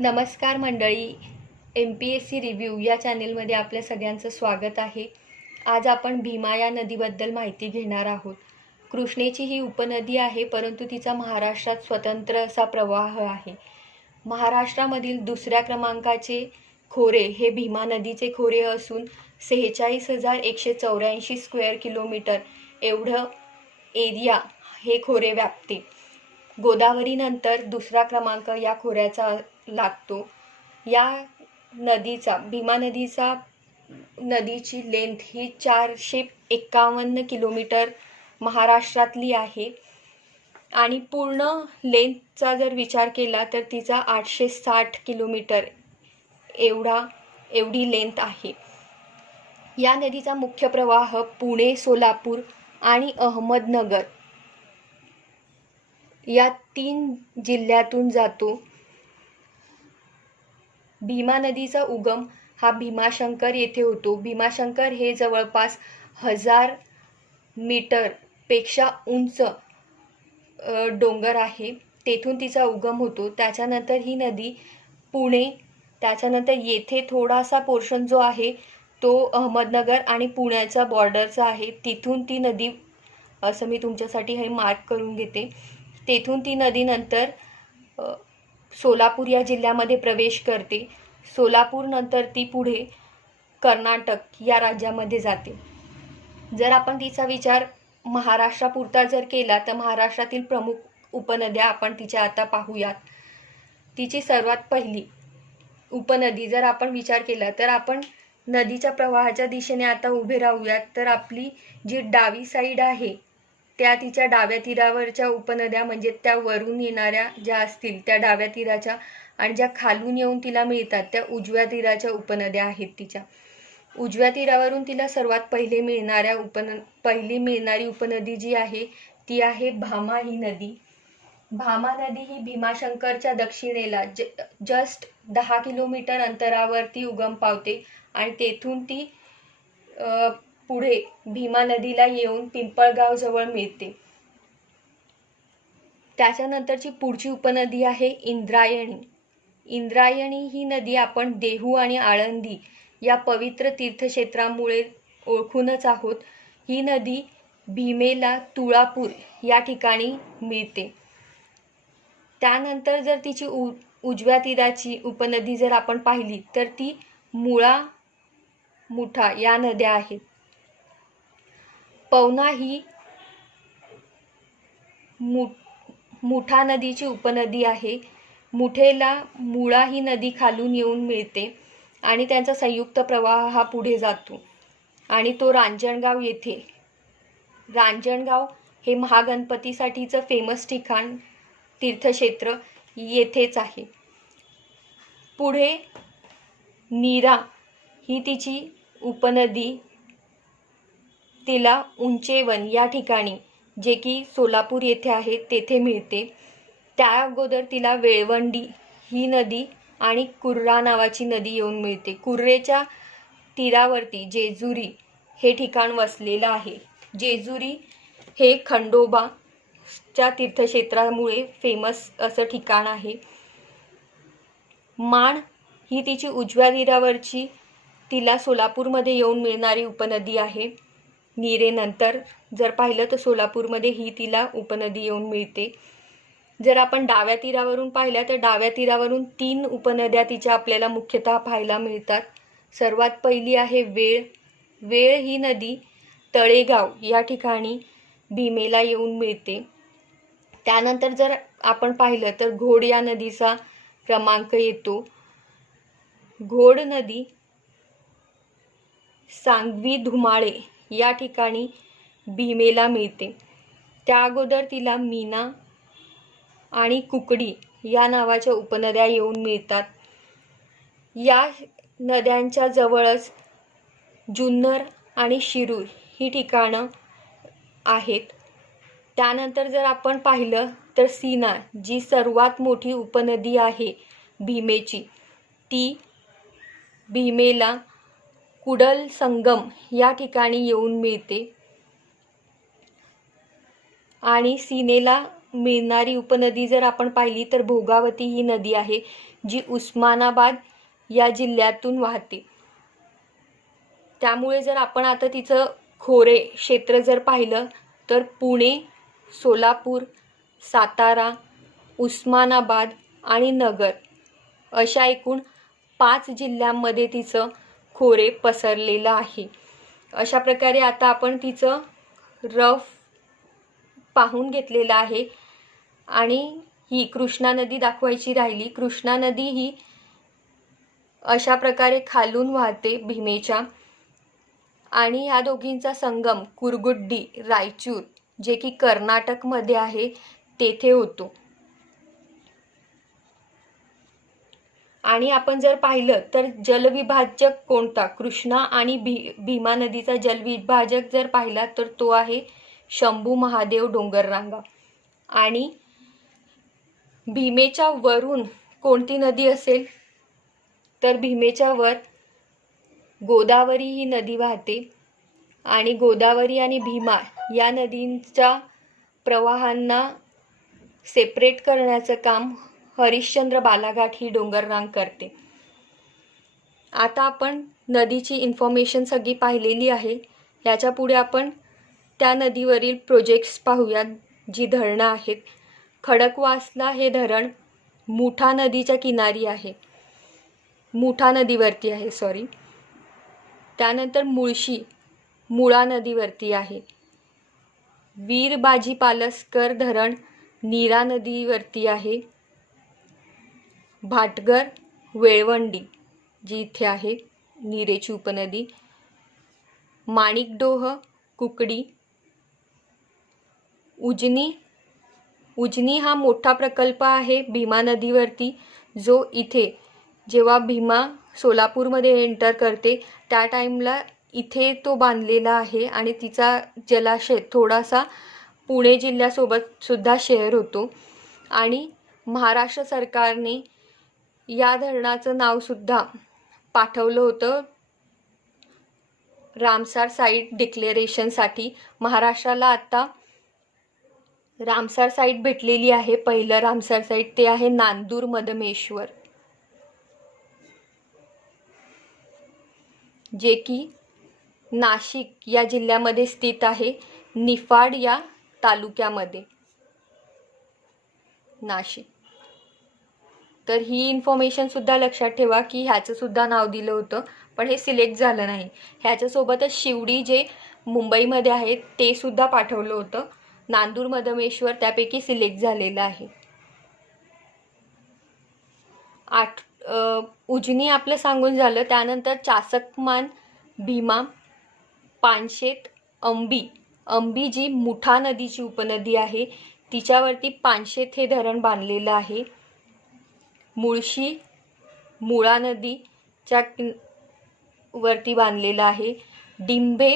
नमस्कार मंडळी, MPSC review या चॅनेलमध्ये आपल्या सगळ्यांचं स्वागत आहे. आज आपण भीमा या नदीबद्दल माहिती घेणार आहोत. कृष्णेची ही उपनदी आहे, परंतु तिचा महाराष्ट्रात स्वतंत्र असा प्रवाह आहे. महाराष्ट्रामधील दुसऱ्या क्रमांकाचे खोरे हे भीमा नदीचे खोरे असून 46,184 स्क्वेअर किलोमीटर एवढं एरिया हे खोरे व्यापते. गोदावरीनंतर दुसरा क्रमांक या खोऱ्याचा लागतो. या भीमा नदीची लेंथ ही 451 किलोमीटर महाराष्ट्रातली आहे आणि पूर्ण लेंथचा जर विचार केला तर तिचा 860 किलोमीटर एवढी लेंथ आहे. या नदीचा मुख्य प्रवाह पुणे, सोलापूर आणि अहमदनगर या 3 जिल्ह्यातून जातो. भीमा नदीचा उगम हा भीमाशंकर येथे होतो. भीमाशंकर हे जवळपास 1000 मीटरपेक्षा उंच डोंगर आहे. तेथून तिचा उगम होतो. त्याच्यानंतर ही नदी पुणे, त्याच्यानंतर येथे थोडासा पोर्शन जो आहे तो अहमदनगर आणि पुण्याचा बॉर्डरचा आहे. तिथून ती नदी, असं मी तुमच्यासाठी हे मार्क करून घेते, तेथून ती नदी नंतर सोलापूर या जिल्ह्यामध्ये प्रवेश करते. सोलापूर नंतर ती पुढे कर्नाटक या राज्यामध्ये जाते. जर आपण तिचा विचार महाराष्ट्रापुरता जर केला तर महाराष्ट्रातील प्रमुख उपनद्या आपण तिच्या आता पाहूयात. तिची सर्वात पहिली उपनदी जर आपण विचार केला तर आपण नदीच्या प्रवाहाच्या दिशेने आता उभे राहूयात. तर आपली जी डावी साईड आहे त्या तिच्या डाव्या तीरावरच्या उपनद्या, म्हणजे त्या वरून येणाऱ्या ज्या असतील त्या डाव्या तीराच्या, आणि ज्या खालून येऊन तिला मिळतात त्या उजव्या तीराच्या उपनद्या आहेत. तिच्या उजव्या तीरावरून तिला सर्वात पहिली मिळणारी उपनदी जी आहे ती आहे भामा ही नदी. भामा नदी ही भीमाशंकरच्या दक्षिणेला जस्ट 10 किलोमीटर अंतरावरती उगम पावते आणि तेथून ती पुढे भीमा नदीला येऊन पिंपळगाव जवळ मिळते. त्याच्यानंतरची पुढची उपनदी आहे इंद्रायणी. इंद्रायणी ही नदी आपण देहू आणि आळंदी या पवित्र तीर्थक्षेत्रामुळे ओळखूनच आहोत. ही नदी भीमेला तुळापूर या ठिकाणी मिळते. त्यानंतर जर तिची उजव्या तीराची उपनदी जर आपण पाहिली तर ती मुळा, मुठा या नद्या आहेत. पवना ही मुठा नदीची उपनदी आहे. मुठेला मुळा ही नदी खालून येऊन मिळते आणि त्यांचा संयुक्त प्रवाह हा पुढे जातो आणि तो रांजणगाव येथे. रांजणगाव हे महागणपतीसाठीचं फेमस ठिकाण, तीर्थक्षेत्र येथेच आहे. पुढे नीरा ही तिची उपनदी, तिला उंचेवन या ठिकाणी, जे की सोलापूर येथे आहे, तेथे मिळते. त्या अगोदर तिला वेळवंडी ही नदी आणि कुर्रा नावाची नदी येऊन मिळते. कुर्रेच्या तीरावरती जेजुरी हे ठिकाण वसलेलं आहे. जेजुरी हे खंडोबाच्या तीर्थक्षेत्रामुळे फेमस असं ठिकाण आहे. माण ही तिची उजव्या तीरावरची, तिला सोलापूरमध्ये येऊन मिळणारी उपनदी आहे. नीरेनंतर जर पाहिलं तर सोलापूरमध्ये ही तिला उपनदी येऊन मिळते. जर आपण डाव्या तीरावरून पाहिल्या तर डाव्या तीरावरून 3 उपनद्या तिच्या आपल्याला मुख्यतः पाहायला मिळतात. सर्वात पहिली आहे वेळ. वेळ ही नदी तळेगाव या ठिकाणी भीमेला येऊन मिळते. त्यानंतर जर आपण पाहिलं तर घोड या नदीचा क्रमांक येतो. घोड नदी सांगवी धुमाळे या ठिकाणी भीमेला मिळते. त्या अगोदर तिला मीना आणि कुकडी या नावाच्या उपनद्या येऊन मिळतात. या नद्यांच्या जवळच जुन्नर आणि शिरूर ही ठिकाणं आहेत. त्यानंतर जर आपण पाहिलं तर सीना, जी सर्वात मोठी उपनदी आहे भीमेची, ती भीमेला कुडल संगम या ठिकाणी येऊन मिळते आणि सीनेला मिळणारी उपनदी जर आपण पाहिली तर भोगावती ही नदी आहे, जी उस्मानाबाद या जिल्ह्यातून वाहते. त्यामुळे जर आपण आता तिचं खोरे क्षेत्र जर पाहिलं तर पुणे, सोलापूर, सातारा, उस्मानाबाद आणि नगर अशा एकूण 5 जिल्ह्यांमध्ये तिचं खोरे पसरलेलं आहे. अशा प्रकारे आता आपण तिचं रफ पाहून घेतलेलं आहे. आणि ही कृष्णा नदी दाखवायची राहिली. कृष्णा नदी ही अशा प्रकारे खालून वाहते भीमेच्या, आणि ह्या दोघींचा संगम कुरगुड्डी, रायचूर जे की कर्नाटकमध्ये आहे तेथे होतो. आणि आपण जर पाहिलं तर जलविभाजक कोणता, कृष्णा आणि भीमा नदीचा जलविभाजक जर पाहिला तर तो आहे शंभू महादेव डोंगररांगा. आणि भीमेच्या वरून कोणती नदी असेल तर भीमेच्या वर गोदावरी ही नदी वाहते. आणि गोदावरी आणि भीमा या नदींच्या प्रवाहांना सेपरेट करण्याचं काम हरिश्चंद्र बालाघाट ही डोंगररांग करते. आता आपण नदीची इन्फॉर्मेशन सगळी पाहिलेली आहे. याच्या पुढे आपण त्या नदीवरील प्रोजेक्ट्स पाहूयात, जी धरणं आहेत. खडकवासला हे धरण मुठा नदीच्या किनारी आहे, मुठा नदीवरती आहे सॉरी. त्यानंतर मुळशी मुळा नदीवरती आहे. वीरबाजी पालसकर धरण नीरा नदीवरती आहे. भाटगर वेळवंडी जी इथे आहे नीरेची उपनदी. माणिकडोह कुकडी. उजनी हा मोठा प्रकल्प आहे भीमा नदीवरती, जो इथे जेव्हा भीमा सोलापूरमध्ये एंटर करते त्या टाईमला इथे तो बांधलेला आहे. आणि तिचा जलाशय थोडासा पुणे जिल्ह्यासोबत सुद्धा शेअर होतो. आणि महाराष्ट्र सरकारने या धरणाचं नावसुद्धा पाठवलं होतं रामसार साईट डिक्लेरेशनसाठी. महाराष्ट्राला आता रामसार साईट भेटलेली आहे. पहिलं रामसार साईट ते आहे नांदूर मधमेश्वर, जे की नाशिक या जिल्ह्यामध्ये स्थित आहे, निफाड या तालुक्यामध्ये नाशिक. तर ही इन्फॉर्मेशन सुद्धा लक्षात ठेवा की ह्याचं सुद्धा नाव दिलं होतं पण हे सिलेक्ट झालं नाही. ह्याच्यासोबतच शिवडी जे मुंबईमध्ये आहे ते सुद्धा पाठवलं होतं. नांदूर मधमेश्वर त्यापैकी सिलेक्ट झालेलं आहे. उजनी आपलं सांगून झालं. त्यानंतर चासकमान, भीमा, पानशेत, अंबी जी मुठा नदीची उपनदी आहे तिच्यावरती पानशेत हे धरण बांधलेलं आहे. मुळशी मुळा नदीच्या वरती बांधलेलं आहे. डिंबे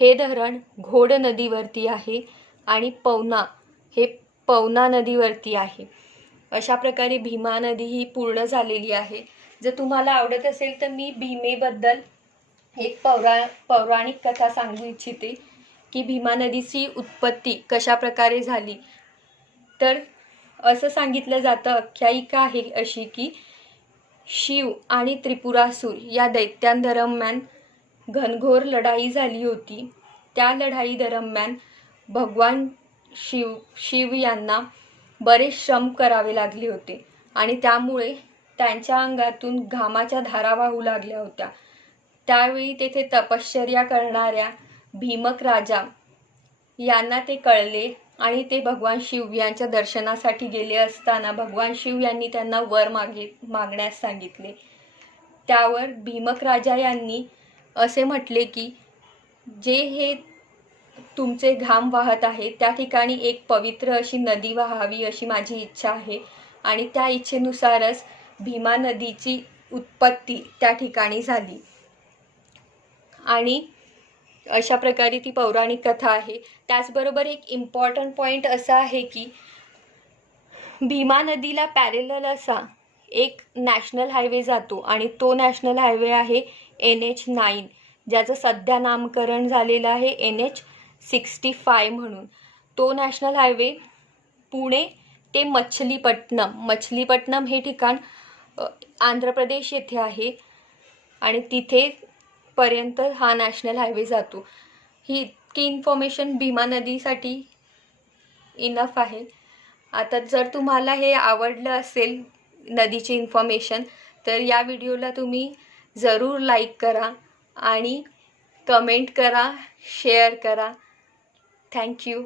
हे धरण घोड नदीवरती आहे. आणि पवना हे पवना नदीवरती आहे. अशा प्रकारे भीमा नदी ही पूर्ण झालेली आहे. जर तुम्हाला आवडत असेल तर मी भीमेबद्दल एक पौराणिक कथा सांगू इच्छिते की भीमा नदीची उत्पत्ती कशा प्रकारे झाली. तर असं सांगितलं जातं, आख्यायिका आहे अशी की शिव आणि त्रिपुरासूर या दैत्यांदरम्यान घनघोर लढाई झाली होती. त्या लढाई दरम्यान भगवान शिव यांना बरेच श्रम करावे लागले होते आणि त्यामुळे त्यांच्या अंगातून घामाच्या धारा वाहू लागल्या होत्या. त्यावेळी तेथे तपश्चर्या करणाऱ्या भीमक राजा यांना ते कळले आणि ते भगवान शिव यांच्या दर्शनासाठी गेले असताना भगवान शिव यांनी त्यांना वर मागण्यास सांगितले. त्यावर भीमक राजा यांनी असे म्हटले की जे हे तुमचे घाम वाहत आहे त्या ठिकाणी एक पवित्र अशी नदी वाहावी अशी माझी इच्छा आहे. आणि त्या इच्छेनुसारच भीमा नदीची उत्पत्ती त्या ठिकाणी झाली. आणि अशा प्रकारे ती पौराणिक कथा आहे. त्याचबरोबर एक इम्पॉर्टंट पॉईंट असा आहे की भीमा नदीला पॅरेलल असा एक नॅशनल हायवे जातो आणि तो नॅशनल हायवे आहे NH9, ज्याचं सध्या नामकरण झालेलं आहे NH65 म्हणून. तो नॅशनल हायवे पुणे ते मछलीपट्टणम हे ठिकाण आंध्र प्रदेश येथे आहे आणि तिथे पर्यंत हा नॅशनल हायवे जातो. ही इतकी इन्फॉर्मेशन भीमा नदीसाठी इनफ आहे. आता जर तुम्हाला हे आवडलं असेल नदीची इन्फॉर्मेशन तर या व्हिडिओला तुम्ही जरूर लाईक करा आणि कमेंट करा, शेअर करा. थँक्यू.